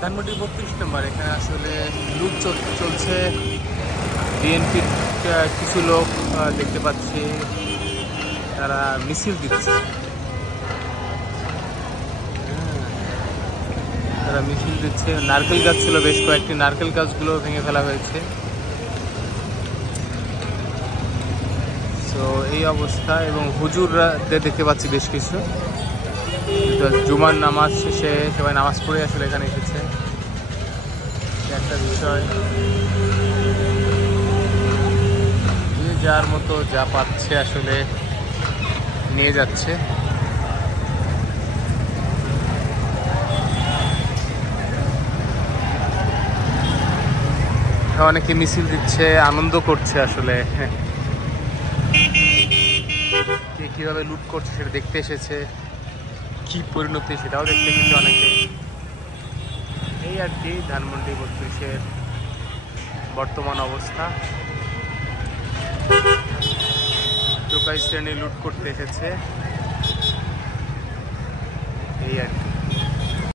ধানমন্ডি ৩২ নম্বর। এখানে আসলে লুট চলছে। বিএনপির কিছু লোক দেখতে পাচ্ছি তারা মিছিল দিচ্ছে। তারা মিছিল দিচ্ছে। নারকেল গাছ ছিল, বেশ কয়েকটি নারকেল গাছগুলো ভেঙে ফেলা হয়েছে। তো এই অবস্থা। এবং হুজুরদের দেখতে পাচ্ছি বেশ কিছু। জুমার নামাজ শেষে সবাই নামাজ পড়ে আসলে এখানে এসেছে। একটা বিষয়, যে যার মতো যা পাচ্ছে আসলে নিয়ে যাচ্ছে। অনেকে মিছিল দিচ্ছে, আনন্দ করছে আসলে। কে কিভাবে লুট করছে সেটা দেখতে এসেছে, কি পরিণতি সেটাও দেখতে এসেছে অনেকে। এই আর কি ধানমন্ডি ৩২-এর বর্তমান অবস্থা। টোকাই শ্রেণী লুট করতে এসেছে, এই আর কি।